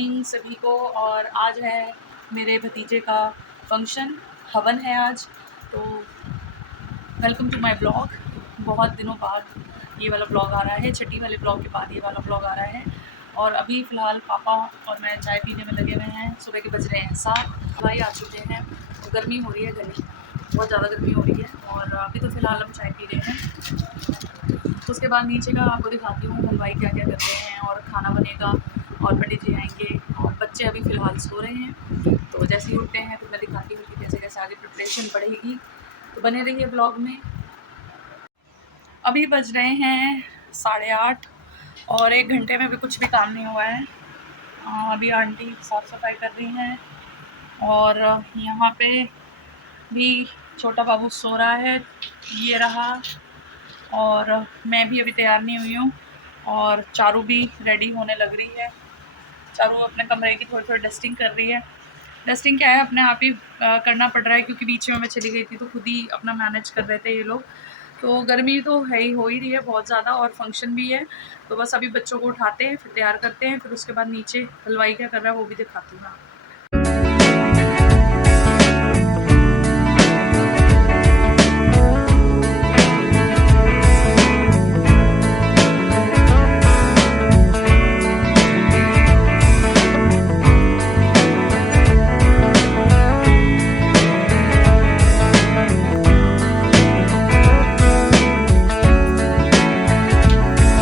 Morning सभी को। और आज है मेरे भतीजे का फंक्शन, हवन है आज। तो वेलकम टू माय ब्लॉग। बहुत दिनों बाद ये वाला ब्लॉग आ रहा है, छठी वाले ब्लॉग के बाद ये वाला ब्लॉग आ रहा है। और अभी फ़िलहाल पापा और मैं चाय पीने में लगे हुए हैं। सुबह के बज रहे हैं 7, भाई आ चुके हैं। तो गर्मी हो रही है, गर्मी बहुत ज़्यादा गर्मी हो रही है। और अभी तो फ़िलहाल हम चाय पी रहे हैं। उसके बाद नीचे का आपको दिखाती हूँ हलवाई क्या क्या कर रहे हैं और खाना बनेगा और पंडित जी आएंगे और बच्चे अभी फ़िलहाल सो रहे हैं। तो जैसे ही उठते हैं तो मैं दिखाती हूँ कि कैसे कैसे आगे प्रिपरेशन बढ़ेगी। तो बने रहिए ब्लॉग में। अभी बज रहे हैं 8:30 और 1 घंटे में भी कुछ भी काम नहीं हुआ है। अभी आंटी साफ़ सफाई कर रही हैं और यहाँ पे भी छोटा बाबू सो रहा है, ये रहा। और मैं भी अभी तैयार नहीं हुई हूँ और चारू भी रेडी होने लग रही है। चारू अपने कमरे की थोड़ी थोड़ी डस्टिंग कर रही है। डस्टिंग क्या है, अपने आप ही करना पड़ रहा है क्योंकि बीच में मैं चली गई थी तो खुद ही अपना मैनेज कर रहे थे ये लोग। तो गर्मी तो है ही, हो ही रही है बहुत ज़्यादा और फंक्शन भी है। तो बस अभी बच्चों को उठाते हैं, फिर तैयार करते हैं, फिर उसके बाद नीचे हलवाई क्या कर रहा है वो भी दिखाती हूँ मैं।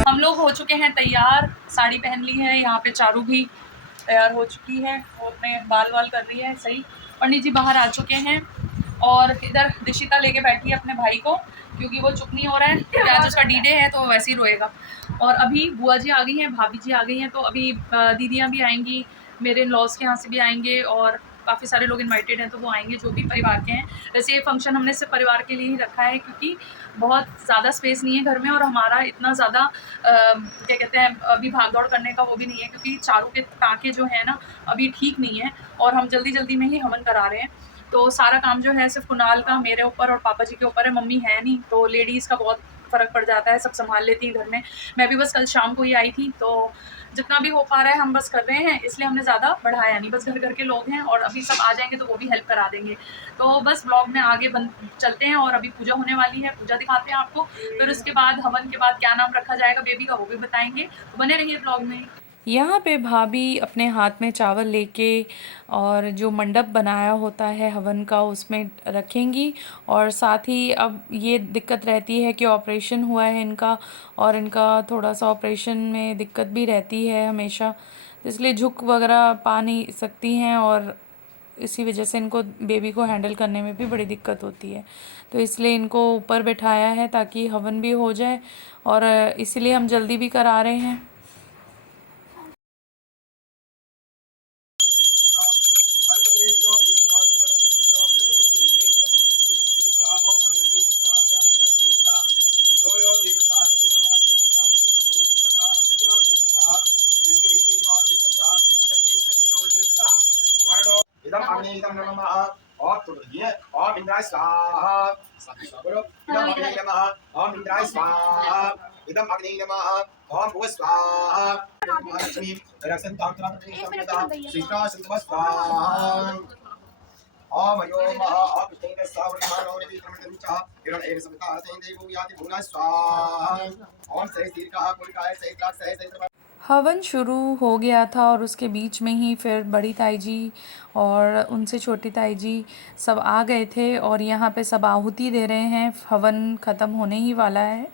हम लोग हो चुके हैं तैयार, साड़ी पहन ली है। यहाँ पे चारू भी तैयार हो चुकी है, वो अपने बाल वाल कर रही है सही। पंडित जी बाहर आ चुके हैं और इधर दिशिता लेके बैठी है अपने भाई को क्योंकि वो चुप नहीं हो रहा है क्योंकि आज उसका डी डे है तो वैसे ही रोएगा। और अभी बुआ जी आ गई हैं, भाभी जी आ गई हैं। तो अभी दीदियाँ भी आएंगी, मेरे लॉज के यहाँ से भी आएंगे और काफ़ी सारे लोग इनवाइटेड हैं तो वो आएंगे जो भी परिवार के हैं। वैसे ये फंक्शन हमने सिर्फ परिवार के लिए ही रखा है क्योंकि बहुत ज़्यादा स्पेस नहीं है घर में और हमारा इतना ज़्यादा क्या कहते हैं अभी भाग दौड़ करने का वो भी नहीं है क्योंकि चारू के टाँके जो है ना अभी ठीक नहीं है और हम जल्दी जल्दी में ही हवन करा रहे हैं। तो सारा काम जो है सिर्फ कुणाल का मेरे ऊपर और पापा जी के ऊपर है। मम्मी है नहीं तो लेडीज़ का बहुत फ़र्क पड़ जाता है, सब संभाल लेती हैं घर में। मैं भी बस कल शाम को ही आई थी तो जितना भी हो पा रहा है हम बस कर रहे हैं, इसलिए हमने ज़्यादा बढ़ाया नहीं। बस घर घर के लोग हैं और अभी सब आ जाएंगे तो वो भी हेल्प करा देंगे। तो बस ब्लॉग में आगे चलते हैं और अभी पूजा होने वाली है, पूजा दिखाते हैं आपको। फिर उसके बाद हवन के बाद क्या नाम रखा जाएगा बेबी का वो भी बताएंगे। तो बने रहिए ब्लॉग में। यहाँ पे भाभी अपने हाथ में चावल लेके और जो मंडप बनाया होता है हवन का उसमें रखेंगी। और साथ ही अब ये दिक्कत रहती है कि ऑपरेशन हुआ है इनका और इनका थोड़ा सा ऑपरेशन में दिक्कत भी रहती है हमेशा, तो इसलिए झुक वगैरह पा नहीं सकती हैं और इसी वजह से इनको बेबी को हैंडल करने में भी बड़ी दिक्कत होती है। तो इसलिए इनको ऊपर बिठाया है ताकि हवन भी हो जाए और इसीलिए हम जल्दी भी करा रहे हैं। इदम अग्नि इदम नमः ओम तुर्ये ओम इंद्राय स्वाहा बोलो इदम अग्नि नमः ओम इंद्राय स्वाहा इदम अग्नि नमः ओम भुव स्वाहा लक्ष्मी रक्षन्तां त्वं सीता सुतव स्वाहा ओम यो महा ओम तेन सावधानो निवित्रमणं च हिरण एव समता सेन देवो याति भुवना स्वाहा ओम सह दीर्घः कुलकाय सहित सह हवन शुरू हो गया था और उसके बीच में ही फिर बड़ी ताई जी और उनसे छोटी ताई जी सब आ गए थे और यहाँ पे सब आहुति दे रहे हैं। हवन ख़त्म होने ही वाला है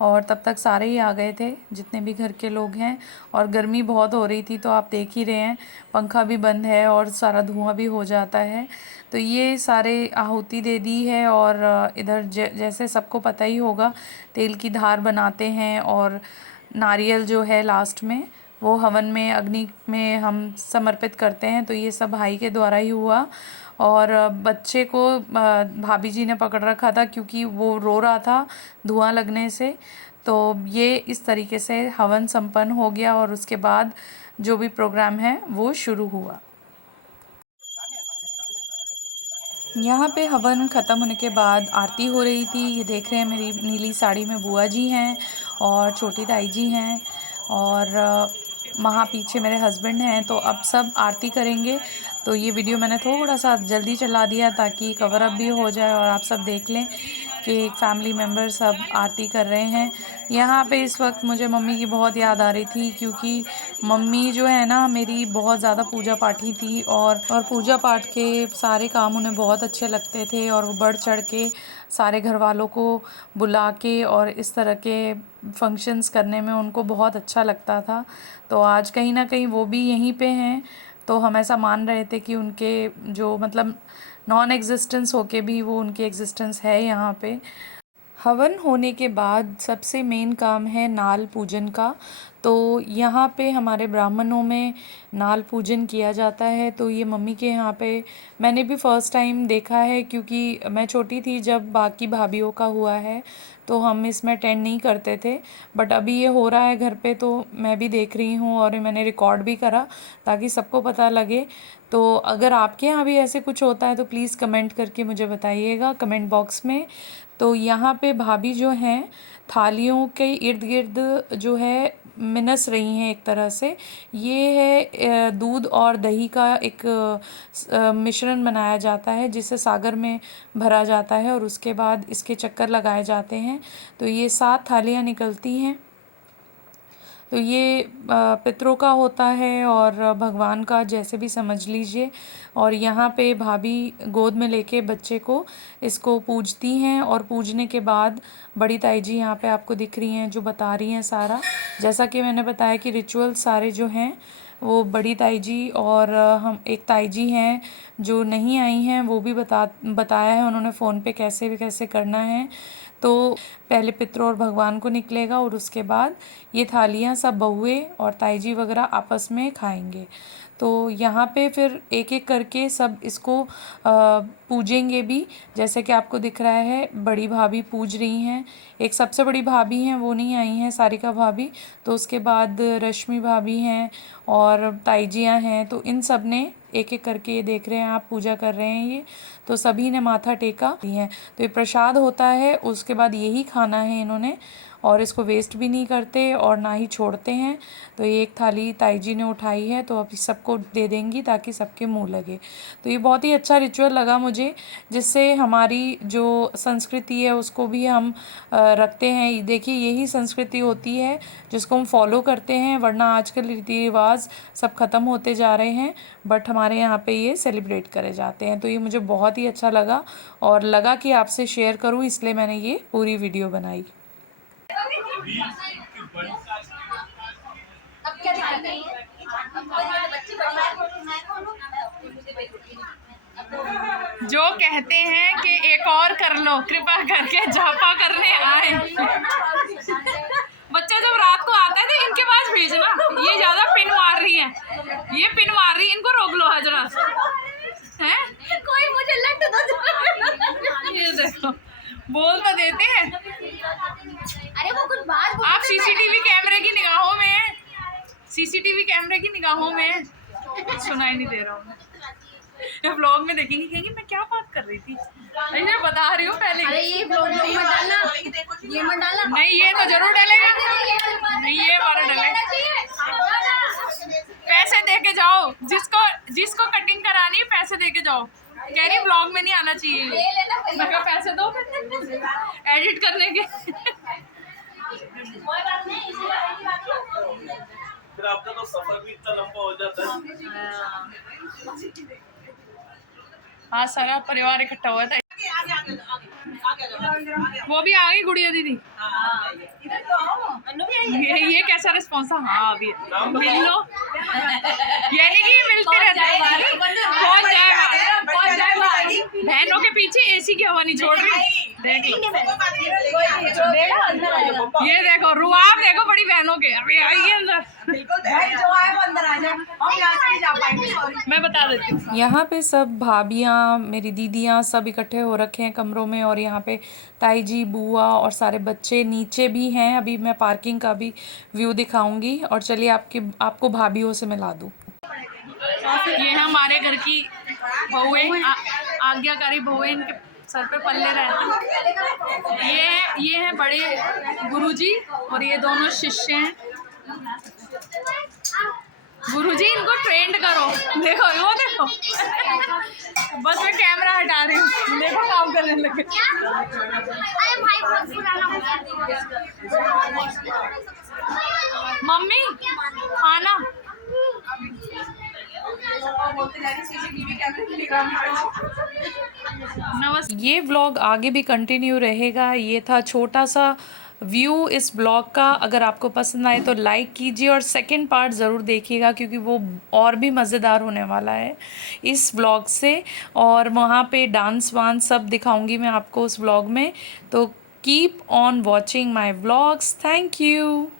और तब तक सारे ही आ गए थे जितने भी घर के लोग हैं। और गर्मी बहुत हो रही थी तो आप देख ही रहे हैं, पंखा भी बंद है और सारा धुआं भी हो जाता है। तो ये सारे आहुति दे दी है और इधर जैसे सबको पता ही होगा तेल की धार बनाते हैं और नारियल जो है लास्ट में वो हवन में अग्नि में हम समर्पित करते हैं। तो ये सब भाई के द्वारा ही हुआ। और बच्चे को भाभी जी ने पकड़ रखा था क्योंकि वो रो रहा था धुआं लगने से। तो ये इस तरीके से हवन संपन्न हो गया और उसके बाद जो भी प्रोग्राम है वो शुरू हुआ। यहाँ पे हवन ख़त्म होने के बाद आरती हो रही थी। ये देख रहे हैं मेरी नीली साड़ी में बुआ जी हैं और छोटी ताई जी हैं और वहाँ पीछे मेरे हस्बैंड हैं, तो अब सब आरती करेंगे। तो ये वीडियो मैंने थोड़ा सा जल्दी चला दिया ताकि कवर अप भी हो जाए और आप सब देख लें कि एक फैमिली मेम्बर सब आरती कर रहे हैं। यहाँ पे इस वक्त मुझे मम्मी की बहुत याद आ रही थी, क्योंकि मम्मी जो है ना मेरी बहुत ज़्यादा पूजा पाठी थी और पूजा पाठ के सारे काम उन्हें बहुत अच्छे लगते थे और वो बढ़ चढ़ के सारे घर वालों को बुला के और इस तरह के फंक्शंस करने में उनको बहुत अच्छा लगता था। तो आज कहीं ना कहीं वो भी यहीं पे हैं, तो हम ऐसा मान रहे थे कि उनके जो मतलब नॉन एग्जिस्टेंस होके भी वो उनकी एग्जिस्टेंस है यहाँ पे। हवन होने के बाद सबसे मेन काम है नाल पूजन का। तो यहाँ पे हमारे ब्राह्मणों में नाल पूजन किया जाता है। तो ये मम्मी के यहाँ पे मैंने भी फ़र्स्ट टाइम देखा है, क्योंकि मैं छोटी थी जब बाकी भाभीयों का हुआ है, तो हम इसमें अटेंड नहीं करते थे। बट अभी ये हो रहा है घर पे, तो मैं भी देख रही हूँ और मैंने रिकॉर्ड भी करा ताकि सबको पता लगे। तो अगर आपके यहाँ भी ऐसे कुछ होता है तो प्लीज़ कमेंट करके मुझे बताइएगा कमेंट बॉक्स में। तो यहाँ पे भाभी जो हैं थालियों के इर्द गिर्द जो है मिनस रही हैं एक तरह से। ये है दूध और दही का एक मिश्रण बनाया जाता है जिसे सागर में भरा जाता है और उसके बाद इसके चक्कर लगाए जाते हैं। तो ये 7 थालियाँ निकलती हैं। तो ये पितरों का होता है और भगवान का, जैसे भी समझ लीजिए। और यहाँ पे भाभी गोद में लेके बच्चे को इसको पूजती हैं और पूजने के बाद बड़ी ताई जी यहाँ पे आपको दिख रही हैं जो बता रही हैं सारा। जैसा कि मैंने बताया कि रिचुअल सारे जो हैं वो बड़ी ताई जी और हम एक ताई जी हैं जो नहीं आई हैं, वो भी बताया है उन्होंने फ़ोन पे कैसे भी कैसे करना है। तो पहले पितरों और भगवान को निकलेगा और उसके बाद ये थालियाँ सब बहुए और ताई जी वगैरह आपस में खाएंगे। तो यहाँ पे फिर एक एक करके सब इसको पूजेंगे भी। जैसे कि आपको दिख रहा है बड़ी भाभी पूज रही हैं, एक सबसे बड़ी भाभी हैं वो नहीं आई हैं सारिका भाभी, तो उसके बाद रश्मि भाभी हैं और ताई जियाँ हैं। तो इन सब ने एक एक करके, ये देख रहे हैं आप पूजा कर रहे हैं ये, तो सभी ने माथा टेका है। तो ये प्रसाद होता है, उसके बाद यही खाना है इन्होंने और इसको वेस्ट भी नहीं करते और ना ही छोड़ते हैं। तो ये एक थाली ताई जी ने उठाई है, तो अब सबको दे देंगी ताकि सबके मुंह लगे। तो ये बहुत ही अच्छा रिचुअल लगा मुझे, जिससे हमारी जो संस्कृति है उसको भी हम रखते हैं। देखिए यही संस्कृति होती है जिसको हम फॉलो करते हैं, वरना आजकल रीति रिवाज सब ख़त्म होते जा रहे हैं, बट हमारे यहाँ पे ये सेलिब्रेट करे जाते हैं। तो ये मुझे बहुत ही अच्छा लगा और लगा कि आपसे शेयर करूँ, इसलिए मैंने ये पूरी वीडियो बनाई। जो कहते हैं कि एक और कर लो, कृपा करके झापा करने आए। बच्चे जब रात को आते हैं तो इनके पास भेजना, ये ज्यादा पिन मार रही हैं, ये पिन मार रही है, इनको रोक लो हजरत। हैं कोई मुझे लट दो। ये देखो बोल तो देते हैं। अरे वो कुछ बात आप सीसीटीवी कैमरे की निगाहों में, सीसीटीवी कैमरे की निगाहों में सुनाई नहीं दे रहा हूँ। व्लॉग में देखेंगे, कहेंगे मैं क्या बात कर रही थी, मैं बता रही हूँ पहले। अरे ये व्लॉग में डालना, ये मत डालना। नहीं ये तो जरूर डलेगा, नहीं ये हमारा डलेगा। पैसे दे के जाओ, जिसको कटिंग करानी है पैसे दे के जाओ। कह रही व्लॉग में नहीं आना चाहिए, मैं कहा पैसे दो एडिट करने के। फिर आपका तो सफर भी इतना लंबा हो जाता है। हाँ सारा परिवार इकट्ठा हुआ था। वो भी आ गई गुड़िया दीदी। ये कैसा रिस्पॉन्स था। हाँ अभी मिल लो, यानी कि मिलते रहते हैं। पहुंच जाएगा, बहनों के पीछे एसी की हवा नहीं छोड़ रही। देख लो, ये देखो रुआब देखो बड़ी बहनों के। अभी आइए अंदर, मैं बता देती हूँ। यहाँ पे सब भाभियाँ, मेरी दीदियाँ सब इकट्ठे हो रखे हैं कमरों में और यहाँ पे ताई जी, बुआ और सारे बच्चे नीचे भी हैं। अभी मैं पार्किंग का भी व्यू दिखाऊंगी और चलिए आपको भाभियों से मिला दूँ। ये हमारे घर की बहुएं, आज्ञाकारी बहुएं, इनके सर पे पल्ले रहते हैं। ये हैं बड़े गुरुजी और ये दोनों शिष्य हैं। गुरुजी इनको ट्रेंड करो। देखो वो देखो, बस मैं कैमरा हटा रही हूँ, देखो काम करने लगे। अरे भाई बहुत पुराना हो गया। मम्मी खाना नमस्ते। ये व्लॉग आगे भी कंटिन्यू रहेगा। ये था छोटा सा व्यू इस ब्लॉग का। अगर आपको पसंद आए तो लाइक कीजिए और सेकंड पार्ट ज़रूर देखिएगा, क्योंकि वो और भी मज़ेदार होने वाला है इस ब्लॉग से। और वहाँ पे डांस वांस सब दिखाऊंगी मैं आपको उस ब्लॉग में। तो keep on watching my vlogs. Thank you.